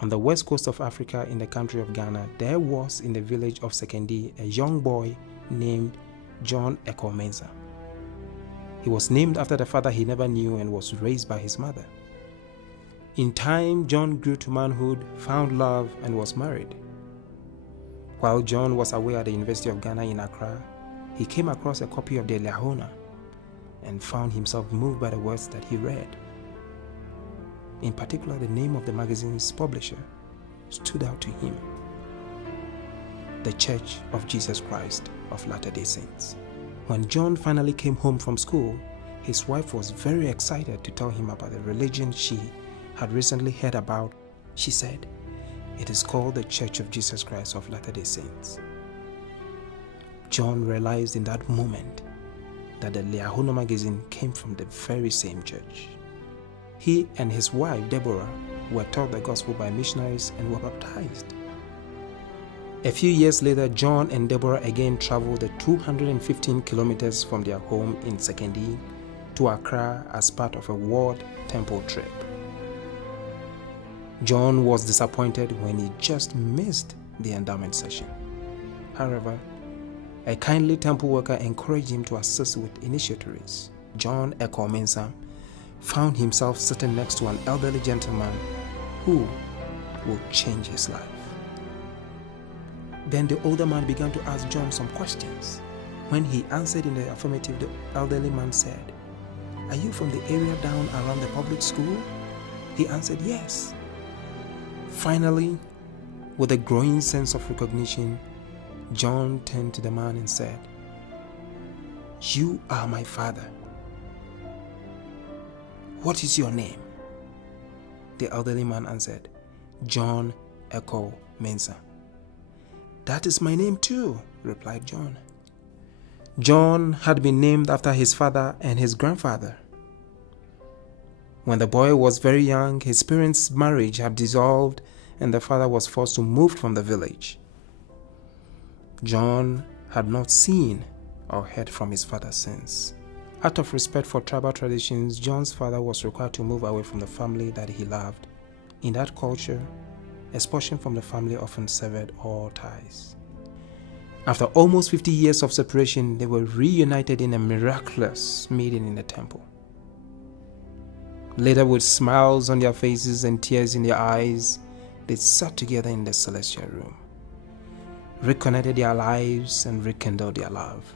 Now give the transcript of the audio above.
On the west coast of Africa in the country of Ghana, there was in the village of Sekondi a young boy named John Eko Mensah. He was named after the father he never knew and was raised by his mother. In time, John grew to manhood, found love, and was married. While John was away at the University of Ghana in Accra, he came across a copy of the Liahona and found himself moved by the words that he read. In particular, the name of the magazine's publisher stood out to him: The Church of Jesus Christ of Latter-day Saints. When John finally came home from school, his wife was very excited to tell him about the religion she had recently heard about. She said, "It is called the Church of Jesus Christ of Latter-day Saints." John realized in that moment that the Liahona magazine came from the very same church. He and his wife, Deborah, were taught the gospel by missionaries and were baptized. A few years later, John and Deborah again traveled the 215 kilometers from their home in Sekondi to Accra as part of a World Temple trip. John was disappointed when he just missed the endowment session. However, a kindly temple worker encouraged him to assist with initiatories. John Eko Mensah found himself sitting next to an elderly gentleman who would change his life. Then the older man began to ask John some questions. When he answered in the affirmative, the elderly man said, "Are you from the area down around the public school?" He answered, "Yes." Finally, with a growing sense of recognition, John turned to the man and said, "You are my father. What is your name?" The elderly man answered, "John Eko Mensah." "That is my name too," replied John. John had been named after his father and his grandfather. When the boy was very young, his parents' marriage had dissolved and the father was forced to move from the village. John had not seen or heard from his father since. Out of respect for tribal traditions, John's father was required to move away from the family that he loved. In that culture, expulsion from the family often severed all ties. After almost 50 years of separation, they were reunited in a miraculous meeting in the temple. Later, with smiles on their faces and tears in their eyes, they sat together in the celestial room, reconnected their lives and rekindled their love.